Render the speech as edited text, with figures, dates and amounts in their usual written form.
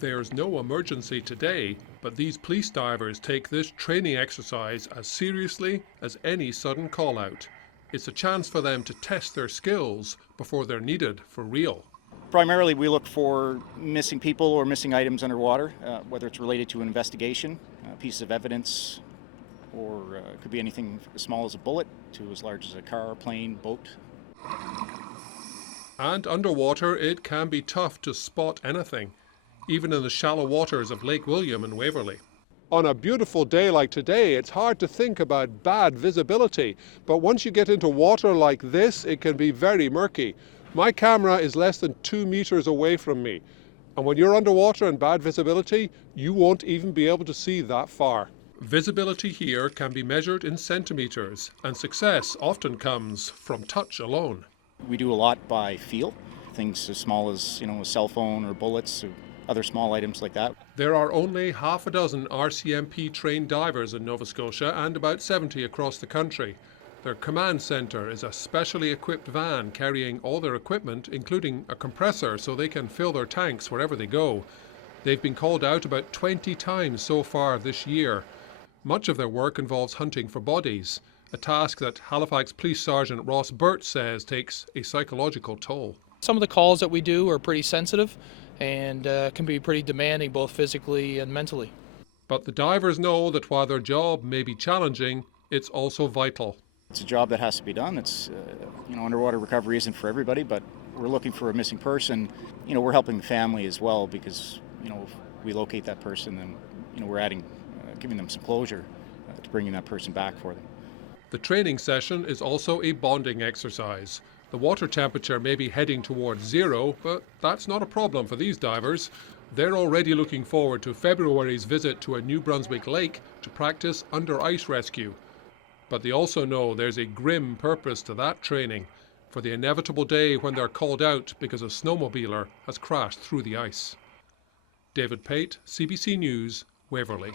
There's no emergency today, but these police divers take this training exercise as seriously as any sudden call-out. It's a chance for them to test their skills before they're needed for real. Primarily, we look for missing people or missing items underwater, whether it's related to an investigation, pieces of evidence, or it could be anything as small as a bullet to as large as a car, plane, boat. And underwater, it can be tough to spot anything, even in the shallow waters of Lake William in Waverley. On a beautiful day like today, it's hard to think about bad visibility, but once you get into water like this, it can be very murky. My camera is less than 2 meters away from me, and when you're underwater and bad visibility, you won't even be able to see that far. Visibility here can be measured in centimeters, and success often comes from touch alone. We do a lot by feel, things as small as, a cell phone or bullets or other small items like that. There are only half a dozen RCMP trained divers in Nova Scotia and about 70 across the country. Their command centre is a specially equipped van carrying all their equipment, including a compressor, so they can fill their tanks wherever they go. They've been called out about 20 times so far this year. Much of their work involves hunting for bodies, a task that Halifax Police Sergeant Ross Burt says takes a psychological toll. Some of the calls that we do are pretty sensitive and can be pretty demanding both physically and mentally. But the divers know that while their job may be challenging, it's also vital. It's a job that has to be done. It's, underwater recovery isn't for everybody, but we're looking for a missing person. We're helping the family as well because, if we locate that person, then, we're giving them some closure to bringing that person back for them. The training session is also a bonding exercise. The water temperature may be heading towards zero, but that's not a problem for these divers. They're already looking forward to February's visit to a New Brunswick lake to practice under ice rescue. But they also know there's a grim purpose to that training, for the inevitable day when they're called out because a snowmobiler has crashed through the ice. David Pate, CBC News, Waverley.